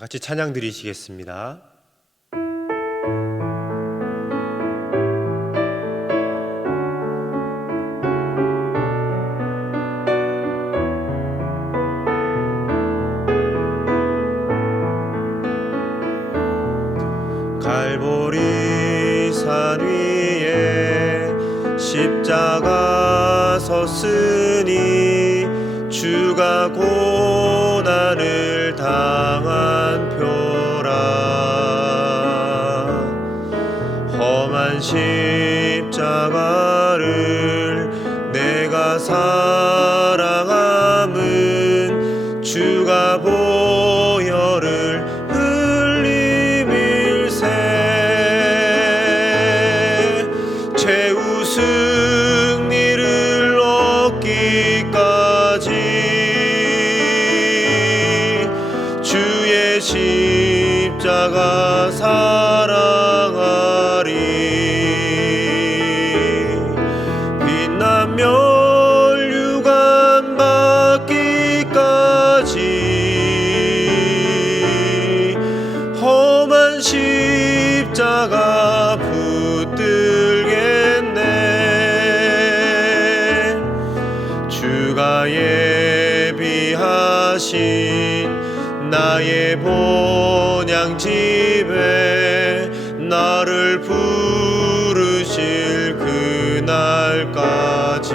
같이 찬양 드리시겠습니다. 갈보리 산 위에 십자가 섰으니 주가 고난을 당한 표라. 험한 십자가를 내가 사랑함은 주가 보혈을 흘림일세. 최후 승리를 얻기까지 주의 십자가 사랑하리. 빛난 멸류관 받기까지 험한 십자가 붙들겠네. 주가 예비하신 나의 본향집에 나를 부르실 그날까지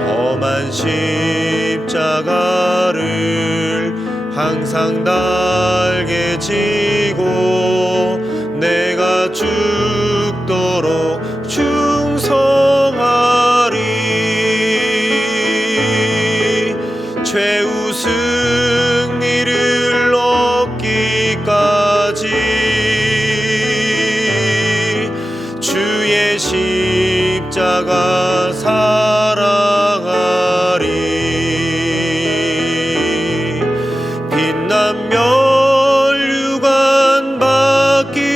험한 십자가를 항상 달게 지고 내가 죽도록 충성하리. 최후 승리를 얻기까지 주의 십자가 사랑하리. 빛난 멸류관 받기까지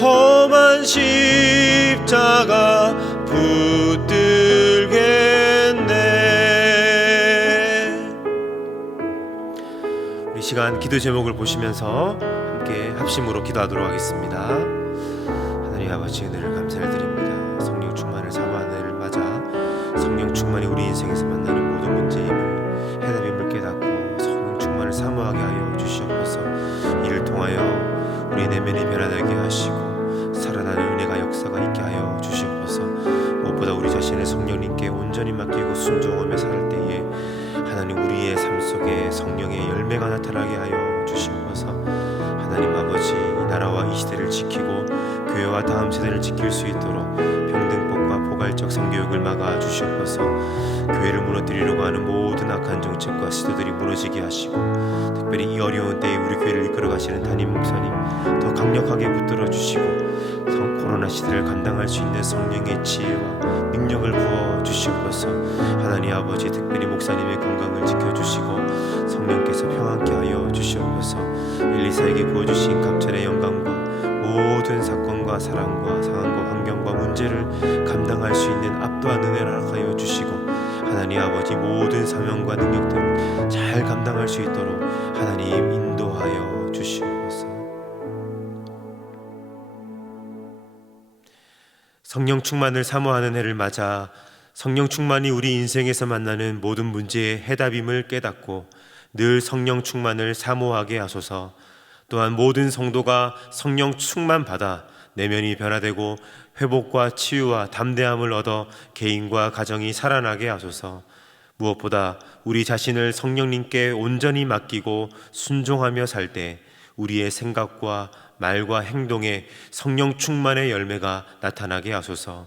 험한 십자가 붙들겠네. 우리 시간 기도 제목을 보시면서 함께 합심으로 기도하도록 하겠습니다. 하나님 아버지, 은혜를 감사를 드립니다. 성령 충만을 사모하는 은혜를 맞아 성령 충만이 우리 인생에서 만나는 모든 문제임을, 해답임을 깨닫고 성령 충만을 사모하게 하여 주시옵소서. 이를 통하여 우리 내면이 변화되게 하시고 살아나는 은혜가 역사가 있게 하여 주시옵소서. 무엇보다 우리 자신을 성령님께 온전히 맡기고 순종하며 살 때에 하나님, 우리의 삶 속에 성령의 열매가 나타나게 하여 주시옵소서. 하나님 아버지, 이 나라와 이 시대를 지키고 교회와 다음 세대를 지킬 수 있도록 평등법과 포괄적 성교육을 막아 주시옵소서. 교회를 무너뜨리려고 하는 모든 악한 정책과 시도들이 무너지게 하시고, 특별히 이 어려운 때에 우리 교회를 이끌어 가시는 담임 목사님 더 강력하게 붙들어 주시고, 코로나 시대를 감당할 수 있는 성령의 지혜와 능력을 부어 주시옵소서. 하나님 아버지, 특별히 목사님의 건강을 지켜주시고 성령께서 평안케 하여 주시옵소서. 엘리사에게 부어주신 갑절의 영광과 모든 사건과 사랑과 상황과 환경과 문제를 감당할 수 있는 압도한 은혜를 허락하여 주시고, 하나님 아버지, 모든 사명과 능력들을 잘 감당할 수 있도록 하나님 인도하여 주시옵소서. 성령 충만을 사모하는 해를 맞아 성령 충만이 우리 인생에서 만나는 모든 문제의 해답임을 깨닫고 늘 성령 충만을 사모하게 하소서. 또한 모든 성도가 성령 충만 받아 내면이 변화되고 회복과 치유와 담대함을 얻어 개인과 가정이 살아나게 하소서. 무엇보다 우리 자신을 성령님께 온전히 맡기고 순종하며 살 때 우리의 생각과 말과 행동에 성령 충만의 열매가 나타나게 하소서.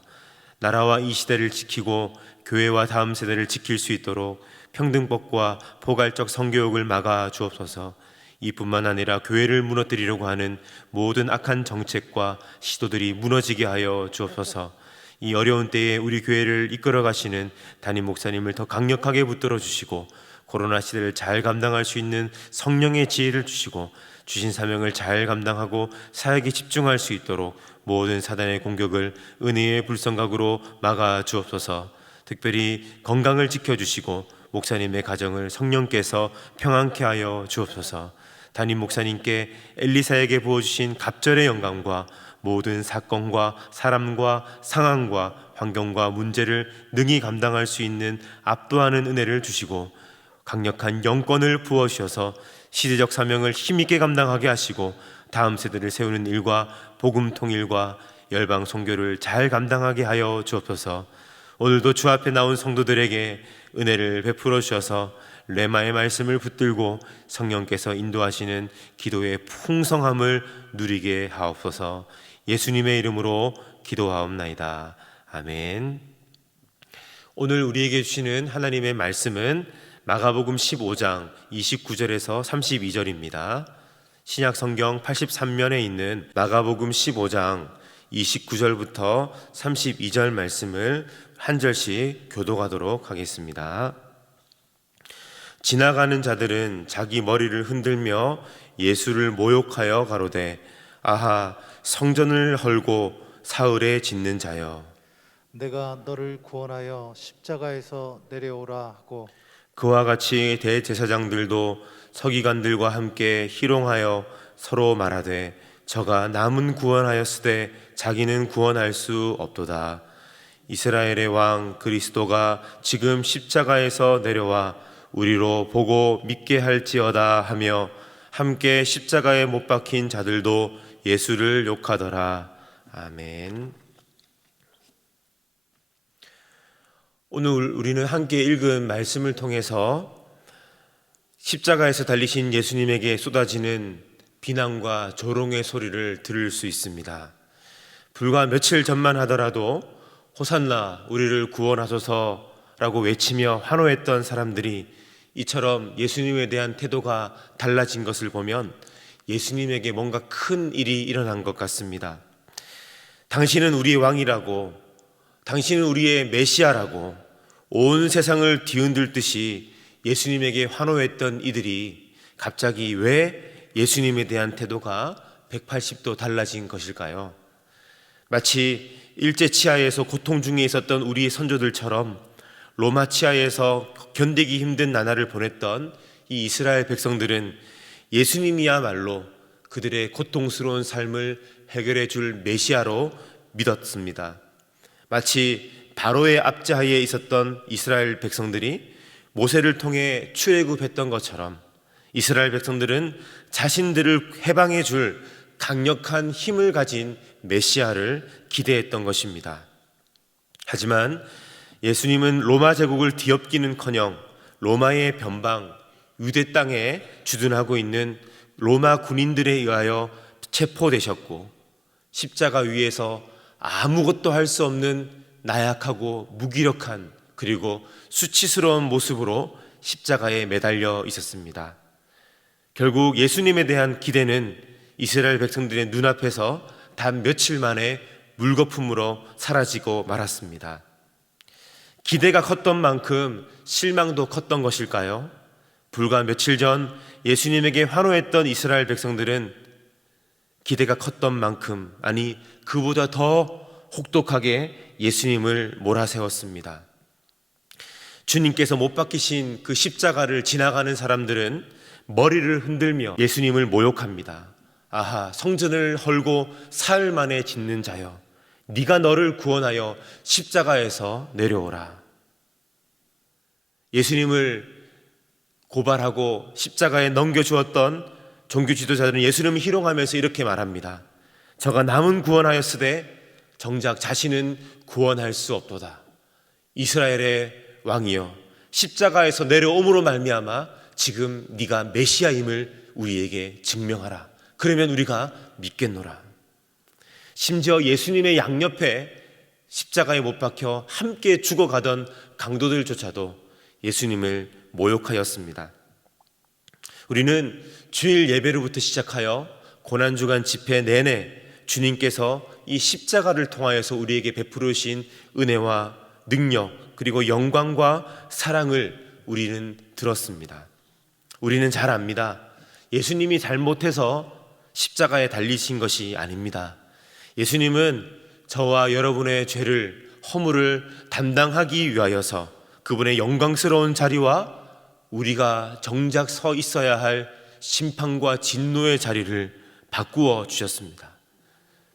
나라와 이 시대를 지키고 교회와 다음 세대를 지킬 수 있도록 평등법과 포괄적 성교육을 막아 주옵소서. 이뿐만 아니라 교회를 무너뜨리려고 하는 모든 악한 정책과 시도들이 무너지게 하여 주옵소서. 이 어려운 때에 우리 교회를 이끌어 가시는 담임 목사님을 더 강력하게 붙들어 주시고, 코로나 시대를 잘 감당할 수 있는 성령의 지혜를 주시고, 주신 사명을 잘 감당하고 사역에 집중할 수 있도록 모든 사단의 공격을 은혜의 불성각으로 막아 주옵소서. 특별히 건강을 지켜주시고 목사님의 가정을 성령께서 평안케 하여 주옵소서. 담임 목사님께 엘리사에게 부어주신 갑절의 영광과 모든 사건과 사람과 상황과 환경과 문제를 능히 감당할 수 있는 압도하는 은혜를 주시고 강력한 영권을 부어주셔서 시대적 사명을 힘있게 감당하게 하시고 다음 세대를 세우는 일과 복음 통일과 열방 선교를 잘 감당하게 하여 주옵소서. 오늘도 주 앞에 나온 성도들에게 은혜를 베풀어 주셔서 레마의 말씀을 붙들고 성령께서 인도하시는 기도의 풍성함을 누리게 하옵소서. 예수님의 이름으로 기도하옵나이다. 아멘. 오늘 우리에게 주시는 하나님의 말씀은 마가복음 15장 29절에서 32절입니다. 신약 성경 83면에 있는 마가복음 15장 29절부터 32절 말씀을 한 절씩 교독하도록 하겠습니다. 지나가는 자들은 자기 머리를 흔들며 예수를 모욕하여 가로되 아하 성전을 헐고 사흘에 짓는 자여 내가 너를 구원하여 십자가에서 내려오라 하고 그와 같이 대제사장들도 서기관들과 함께 희롱하여 서로 말하되 저가 남은 구원하였으되 자기는 구원할 수 없도다. 이스라엘의 왕 그리스도가 지금 십자가에서 내려와 우리로 보고 믿게 할지어다 하며 함께 십자가에 못 박힌 자들도 예수를 욕하더라. 아멘. 오늘 우리는 함께 읽은 말씀을 통해서 십자가에서 달리신 예수님에게 쏟아지는 비난과 조롱의 소리를 들을 수 있습니다. 불과 며칠 전만 하더라도 호산나 우리를 구원하소서라고 외치며 환호했던 사람들이 이처럼 예수님에 대한 태도가 달라진 것을 보면 예수님에게 뭔가 큰 일이 일어난 것 같습니다. 당신은 우리의 왕이라고, 당신은 우리의 메시아라고 온 세상을 뒤흔들듯이 예수님에게 환호했던 이들이 갑자기 왜 예수님에 대한 태도가 180도 달라진 것일까요? 마치 일제 치하에서 고통 중에 있었던 우리 선조들처럼 로마 치하에서 견디기 힘든 나날을 보냈던 이 이스라엘 백성들은 예수님이야말로 그들의 고통스러운 삶을 해결해 줄 메시아로 믿었습니다. 마치 바로의 압제하에 있었던 이스라엘 백성들이 모세를 통해 출애굽했던 것처럼 이스라엘 백성들은 자신들을 해방해 줄 강력한 힘을 가진 메시아를 기대했던 것입니다. 하지만 예수님은 로마 제국을 뒤엎기는커녕 로마의 변방, 유대 땅에 주둔하고 있는 로마 군인들에 의하여 체포되셨고 십자가 위에서 아무것도 할 수 없는 나약하고 무기력한 그리고 수치스러운 모습으로 십자가에 매달려 있었습니다. 결국 예수님에 대한 기대는 이스라엘 백성들의 눈앞에서 단 며칠 만에 물거품으로 사라지고 말았습니다. 기대가 컸던 만큼 실망도 컸던 것일까요? 불과 며칠 전 예수님에게 환호했던 이스라엘 백성들은 기대가 컸던 만큼, 아니 그보다 더 혹독하게 예수님을 몰아세웠습니다. 주님께서 못 박히신 그 십자가를 지나가는 사람들은 머리를 흔들며 예수님을 모욕합니다. 아하 성전을 헐고 사흘 만에 짓는 자여 네가 너를 구원하여 십자가에서 내려오라. 예수님을 고발하고 십자가에 넘겨주었던 종교 지도자들은 예수님을 희롱하면서 이렇게 말합니다. 저가 남은 구원하였으되 정작 자신은 구원할 수 없도다. 이스라엘의 왕이여 십자가에서 내려옴으로 말미암아 지금 네가 메시아임을 우리에게 증명하라. 그러면 우리가 믿겠노라. 심지어 예수님의 양옆에 십자가에 못 박혀 함께 죽어가던 강도들조차도 예수님을 모욕하였습니다. 우리는 주일 예배로부터 시작하여 고난주간 집회 내내 주님께서 이 십자가를 통하여서 우리에게 베풀으신 은혜와 능력 그리고 영광과 사랑을 우리는 들었습니다. 우리는 잘 압니다. 예수님이 잘못해서 십자가에 달리신 것이 아닙니다. 예수님은 저와 여러분의 죄를 허물을 담당하기 위하여서 그분의 영광스러운 자리와 우리가 정작 서 있어야 할 심판과 진노의 자리를 바꾸어 주셨습니다.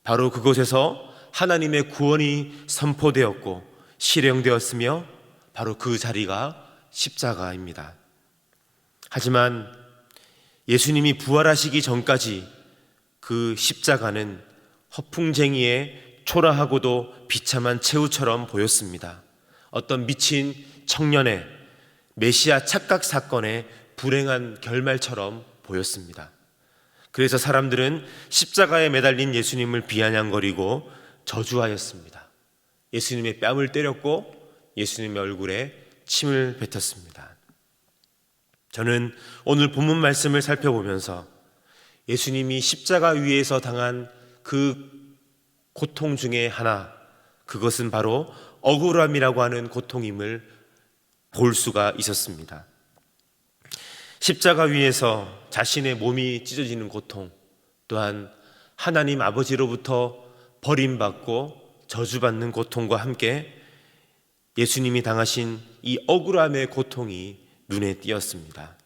바로 그곳에서 하나님의 구원이 선포되었고 실행되었으며 바로 그 자리가 십자가입니다. 하지만 예수님이 부활하시기 전까지 그 십자가는 허풍쟁이의 초라하고도 비참한 최후처럼 보였습니다. 어떤 미친 청년의 메시아 착각 사건의 불행한 결말처럼 보였습니다. 그래서 사람들은 십자가에 매달린 예수님을 비아냥거리고 저주하였습니다. 예수님의 뺨을 때렸고 예수님의 얼굴에 침을 뱉었습니다. 저는 오늘 본문 말씀을 살펴보면서 예수님이 십자가 위에서 당한 그 고통 중에 하나, 그것은 바로 억울함이라고 하는 고통임을 볼 수가 있었습니다. 십자가 위에서 자신의 몸이 찢어지는 고통, 또한 하나님 아버지로부터 버림받고 저주받는 고통과 함께 예수님이 당하신 이 억울함의 고통이 눈에 띄었습니다.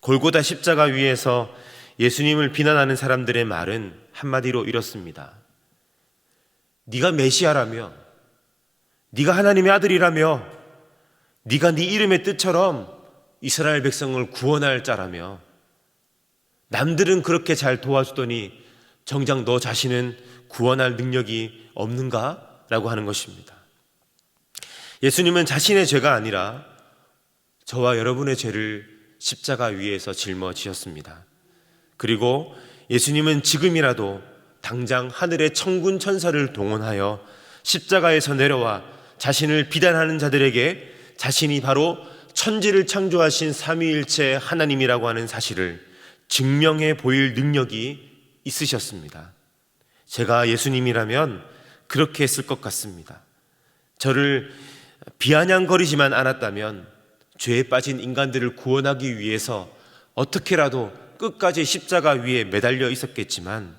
골고다 십자가 위에서 예수님을 비난하는 사람들의 말은 한마디로 이렇습니다. 네가 메시아라며, 네가 하나님의 아들이라며, 네가 네 이름의 뜻처럼 이스라엘 백성을 구원할 자라며, 남들은 그렇게 잘 도와주더니 정작 너 자신은 구원할 능력이 없는가? 라고 하는 것입니다. 예수님은 자신의 죄가 아니라 저와 여러분의 죄를 십자가 위에서 짊어지셨습니다. 그리고 예수님은 지금이라도 당장 하늘의 천군 천사를 동원하여 십자가에서 내려와 자신을 비난하는 자들에게 자신이 바로 천지를 창조하신 삼위일체 하나님이라고 하는 사실을 증명해 보일 능력이 있으셨습니다. 제가 예수님이라면 그렇게 했을 것 같습니다. 저를 비아냥거리지만 않았다면 죄에 빠진 인간들을 구원하기 위해서 어떻게라도 끝까지 십자가 위에 매달려 있었겠지만,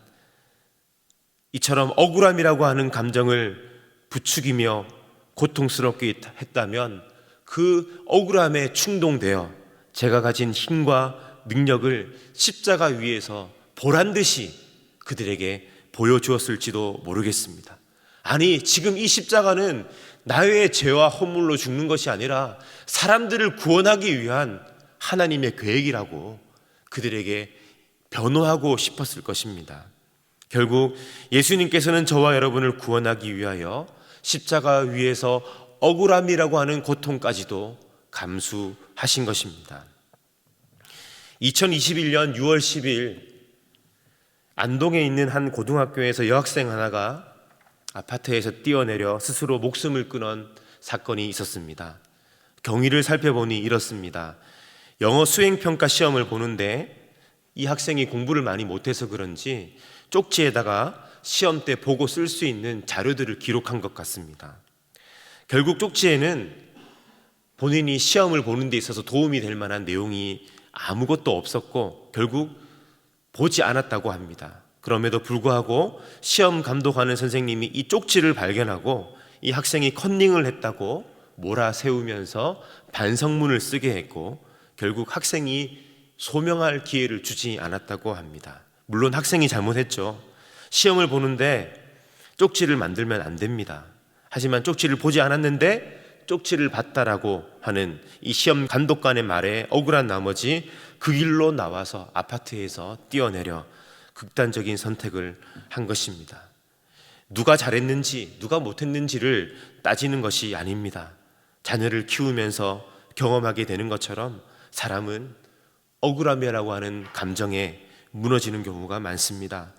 이처럼 억울함이라고 하는 감정을 부추기며 고통스럽게 했다면 그 억울함에 충동되어 제가 가진 힘과 능력을 십자가 위에서 보란듯이 그들에게 보여주었을지도 모르겠습니다. 아니, 지금 이 십자가는 나의 죄와 허물로 죽는 것이 아니라 사람들을 구원하기 위한 하나님의 계획이라고 그들에게 변호하고 싶었을 것입니다. 결국 예수님께서는 저와 여러분을 구원하기 위하여 십자가 위에서 억울함이라고 하는 고통까지도 감수하신 것입니다. 2021년 6월 10일 안동에 있는 한 고등학교에서 여학생 하나가 아파트에서 뛰어내려 스스로 목숨을 끊은 사건이 있었습니다. 경위를 살펴보니 이렇습니다. 영어 수행평가 시험을 보는데 이 학생이 공부를 많이 못해서 그런지 쪽지에다가 시험 때 보고 쓸 수 있는 자료들을 기록한 것 같습니다. 결국 쪽지에는 본인이 시험을 보는 데 있어서 도움이 될 만한 내용이 아무것도 없었고 결국 보지 않았다고 합니다. 그럼에도 불구하고 시험 감독하는 선생님이 이 쪽지를 발견하고 이 학생이 컨닝을 했다고 몰아세우면서 반성문을 쓰게 했고 결국 학생이 소명할 기회를 주지 않았다고 합니다. 물론 학생이 잘못했죠. 시험을 보는데 쪽지를 만들면 안 됩니다. 하지만 쪽지를 보지 않았는데 쪽지를 봤다라고 하는 이 시험 감독관의 말에 억울한 나머지 그 길로 나와서 아파트에서 뛰어내려 극단적인 선택을 한 것입니다. 누가 잘했는지 누가 못했는지를 따지는 것이 아닙니다. 자녀를 키우면서 경험하게 되는 것처럼 사람은 억울함이라고 하는 감정에 무너지는 경우가 많습니다.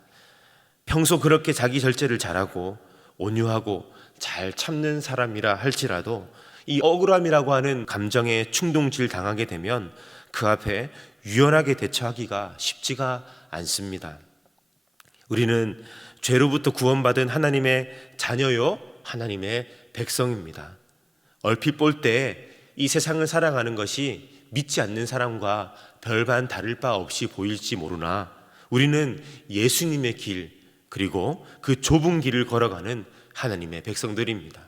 평소 그렇게 자기 절제를 잘하고 온유하고 잘 참는 사람이라 할지라도 이 억울함이라고 하는 감정에 충동질 당하게 되면 그 앞에 유연하게 대처하기가 쉽지가 않습니다. 우리는 죄로부터 구원받은 하나님의 자녀요, 하나님의 백성입니다. 얼핏 볼 때 이 세상을 살아가는 것이 믿지 않는 사람과 별반 다를 바 없이 보일지 모르나 우리는 예수님의 길, 그리고 그 좁은 길을 걸어가는 하나님의 백성들입니다.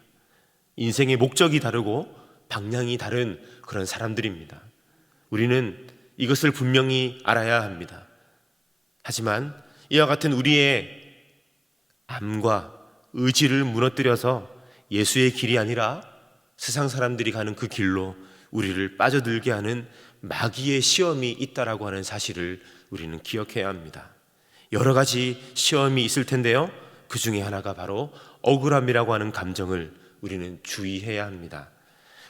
인생의 목적이 다르고 방향이 다른 그런 사람들입니다. 우리는 이것을 분명히 알아야 합니다. 하지만 이와 같은 우리의 암과 의지를 무너뜨려서 예수의 길이 아니라 세상 사람들이 가는 그 길로 우리를 빠져들게 하는 마귀의 시험이 있다라고 하는 사실을 우리는 기억해야 합니다. 여러 가지 시험이 있을 텐데요, 그 중에 하나가 바로 억울함이라고 하는 감정을 우리는 주의해야 합니다.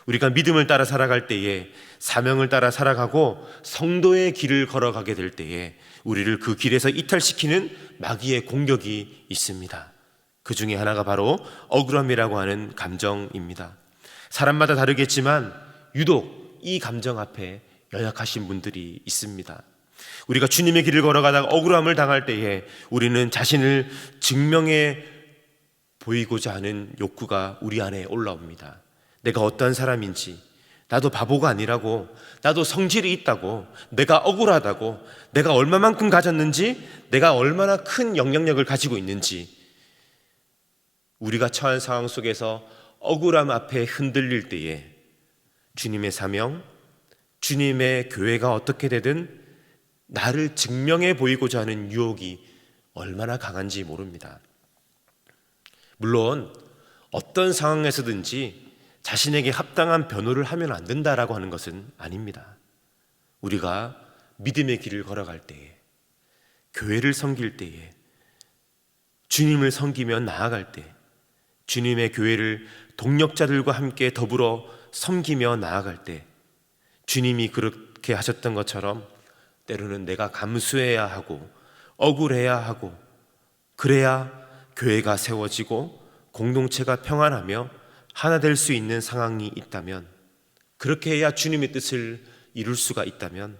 우리가 믿음을 따라 살아갈 때에, 사명을 따라 살아가고 성도의 길을 걸어가게 될 때에 우리를 그 길에서 이탈시키는 마귀의 공격이 있습니다. 그 중에 하나가 바로 억울함이라고 하는 감정입니다. 사람마다 다르겠지만 유독 이 감정 앞에 연약하신 분들이 있습니다. 우리가 주님의 길을 걸어가다가 억울함을 당할 때에 우리는 자신을 증명해 보이고자 하는 욕구가 우리 안에 올라옵니다. 내가 어떤 사람인지, 나도 바보가 아니라고, 나도 성질이 있다고, 내가 억울하다고, 내가 얼마만큼 가졌는지, 내가 얼마나 큰 영향력을 가지고 있는지, 우리가 처한 상황 속에서 억울함 앞에 흔들릴 때에 주님의 사명, 주님의 교회가 어떻게 되든 나를 증명해 보이고자 하는 유혹이 얼마나 강한지 모릅니다. 물론 어떤 상황에서든지 자신에게 합당한 변호를 하면 안 된다라고 하는 것은 아닙니다. 우리가 믿음의 길을 걸어갈 때에, 교회를 섬길 때에, 주님을 섬기며 나아갈 때, 주님의 교회를 동력자들과 함께 더불어 섬기며 나아갈 때, 주님이 그렇게 하셨던 것처럼 때로는 내가 감수해야 하고 억울해야 하고, 그래야 교회가 세워지고 공동체가 평안하며 하나 될 수 있는 상황이 있다면, 그렇게 해야 주님의 뜻을 이룰 수가 있다면,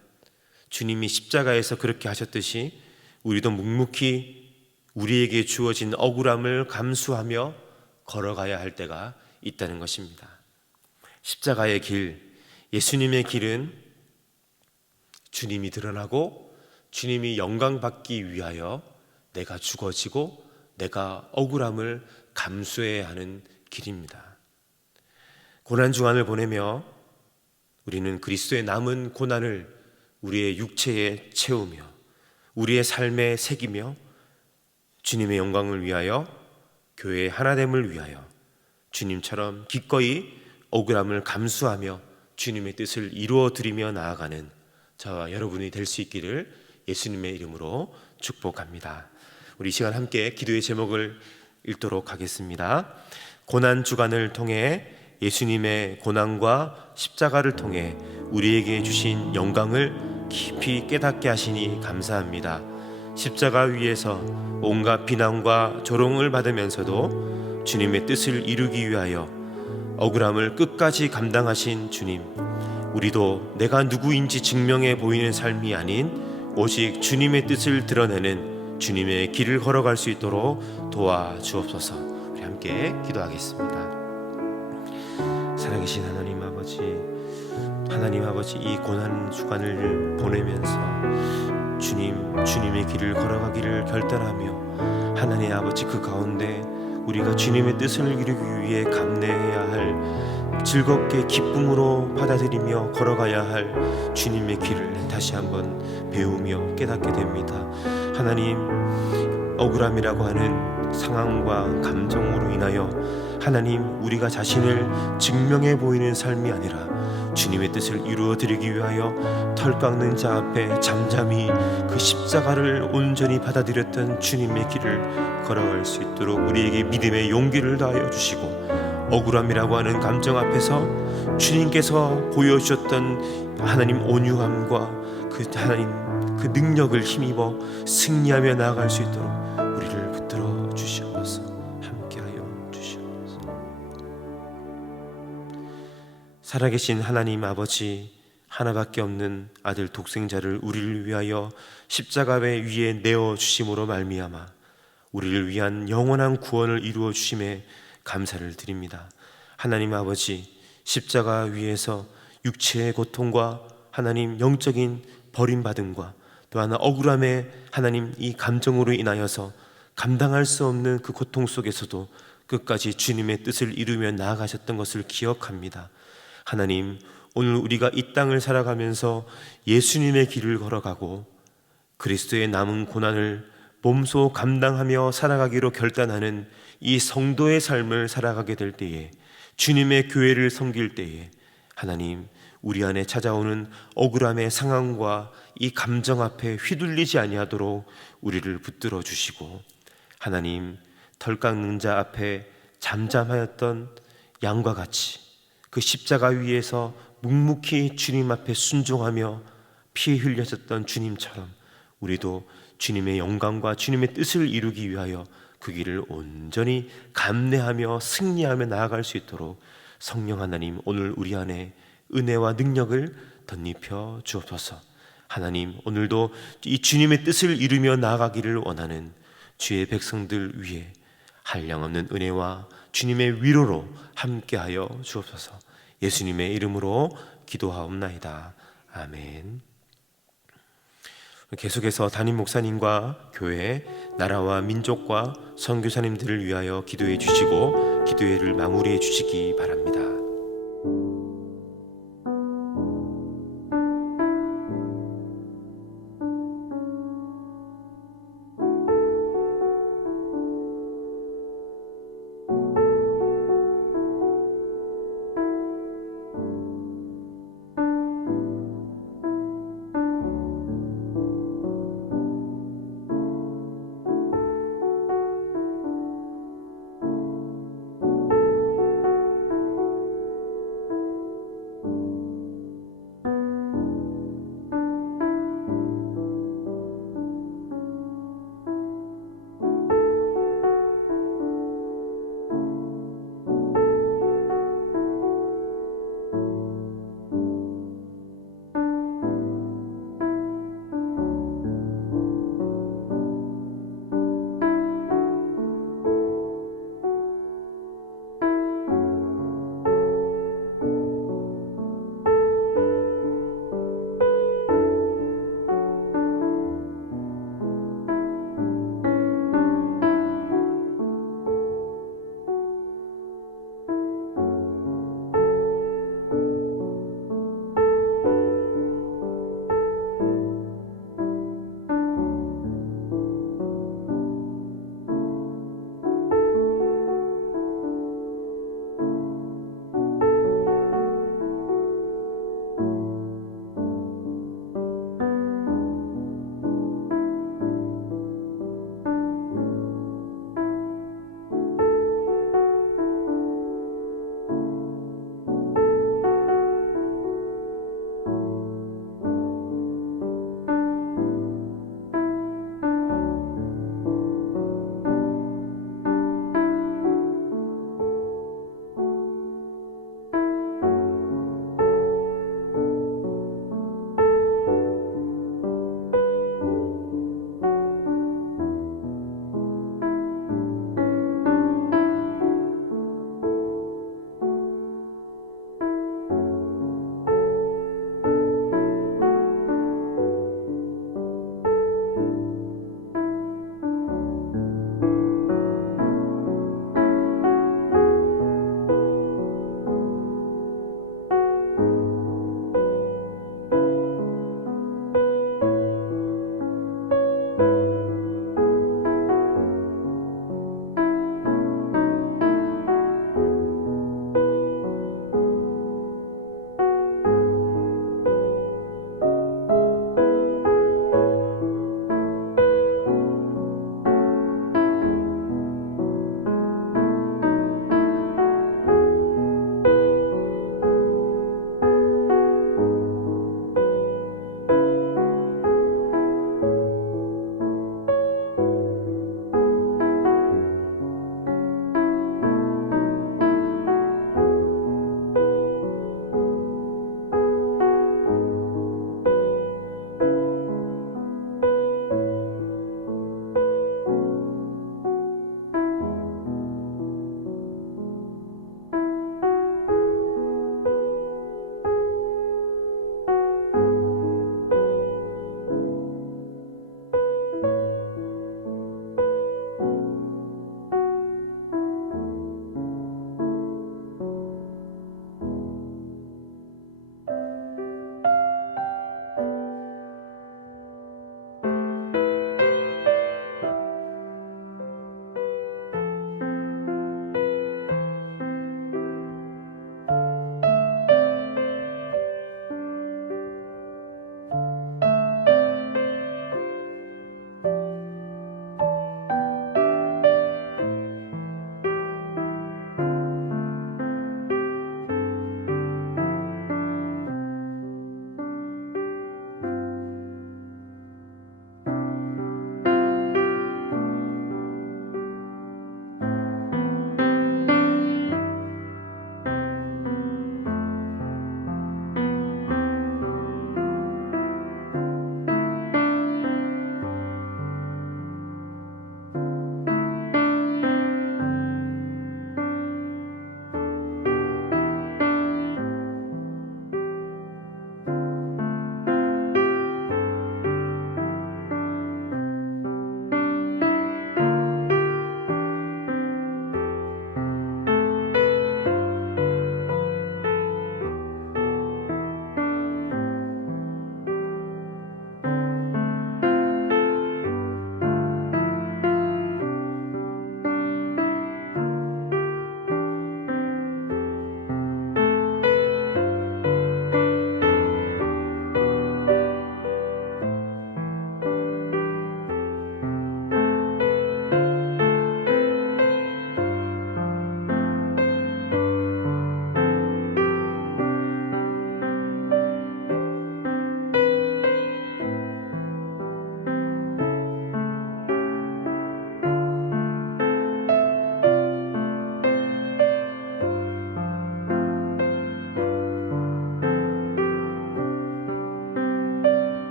주님이 십자가에서 그렇게 하셨듯이 우리도 묵묵히 우리에게 주어진 억울함을 감수하며 걸어가야 할 때가 있다는 것입니다. 십자가의 길, 예수님의 길은 주님이 드러나고 주님이 영광받기 위하여 내가 죽어지고 내가 억울함을 감수해야 하는 길입니다. 고난주간을 보내며 우리는 그리스도의 남은 고난을 우리의 육체에 채우며 우리의 삶에 새기며 주님의 영광을 위하여, 교회의 하나됨을 위하여 주님처럼 기꺼이 억울함을 감수하며 주님의 뜻을 이루어 드리며 나아가는 저와 여러분이 될 수 있기를 예수님의 이름으로 축복합니다. 우리 이 시간 함께 기도의 제목을 읽도록 하겠습니다. 고난 주간을 통해 예수님의 고난과 십자가를 통해 우리에게 주신 영광을 깊이 깨닫게 하시니 감사합니다. 십자가 위에서 온갖 비난과 조롱을 받으면서도 주님의 뜻을 이루기 위하여 억울함을 끝까지 감당하신 주님, 우리도 내가 누구인지 증명해 보이는 삶이 아닌 오직 주님의 뜻을 드러내는 주님의 길을 걸어갈 수 있도록 도와주옵소서. 우리 함께 기도하겠습니다. 살아계신 하나님 아버지, 이 고난 주간을 보내면서 주님의 길을 걸어가기를 결단하며, 하나님 아버지, 그 가운데 우리가 주님의 뜻을 이루기 위해 감내해야 할, 즐겁게 기쁨으로 받아들이며 걸어가야 할 주님의 길을 다시 한번 배우며 깨닫게 됩니다. 하나님, 억울함이라고 하는 상황과 감정으로 인하여 하나님, 우리가 자신을 증명해 보이는 삶이 아니라 주님의 뜻을 이루어 드리기 위하여 털 깎는 자 앞에 잠잠히 그 십자가를 온전히 받아들였던 주님의 길을 걸어갈 수 있도록 우리에게 믿음의 용기를 다하여 주시고, 억울함이라고 하는 감정 앞에서 주님께서 보여주셨던 하나님 온유함과 그 하나님 그 능력을 힘입어 승리하며 나아갈 수 있도록 우리를 붙들어 주시옵소서. 함께하여 주시옵소서. 살아계신 하나님 아버지, 하나밖에 없는 아들 독생자를 우리를 위하여 십자가 위에 내어 주심으로 말미암아 우리를 위한 영원한 구원을 이루어 주심에 감사를 드립니다. 하나님 아버지, 십자가 위에서 육체의 고통과 하나님 영적인 버림받음과 또한 억울함의 하나님 이 감정으로 인하여서 감당할 수 없는 그 고통 속에서도 끝까지 주님의 뜻을 이루며 나아가셨던 것을 기억합니다. 하나님, 오늘 우리가 이 땅을 살아가면서 예수님의 길을 걸어가고 그리스도의 남은 고난을 몸소 감당하며 살아가기로 결단하는 이 성도의 삶을 살아가게 될 때에, 주님의 교회를 섬길 때에 하나님, 우리 안에 찾아오는 억울함의 상황과 이 감정 앞에 휘둘리지 아니하도록 우리를 붙들어 주시고, 하나님, 털 깎는 자 앞에 잠잠하였던 양과 같이 그 십자가 위에서 묵묵히 주님 앞에 순종하며 피 흘렸었던 주님처럼 우리도 주님의 영광과 주님의 뜻을 이루기 위하여 그 길을 온전히 감내하며 승리하며 나아갈 수 있도록 성령 하나님, 오늘 우리 안에 은혜와 능력을 덧입혀 주옵소서. 하나님, 오늘도 이 주님의 뜻을 이루며 나아가기를 원하는 주의 백성들 위해 한량없는 은혜와 주님의 위로로 함께하여 주옵소서. 예수님의 이름으로 기도하옵나이다. 아멘. 계속해서 담임 목사님과 교회, 나라와 민족과 선교사님들을 위하여 기도해 주시고 기도회를 마무리해 주시기 바랍니다.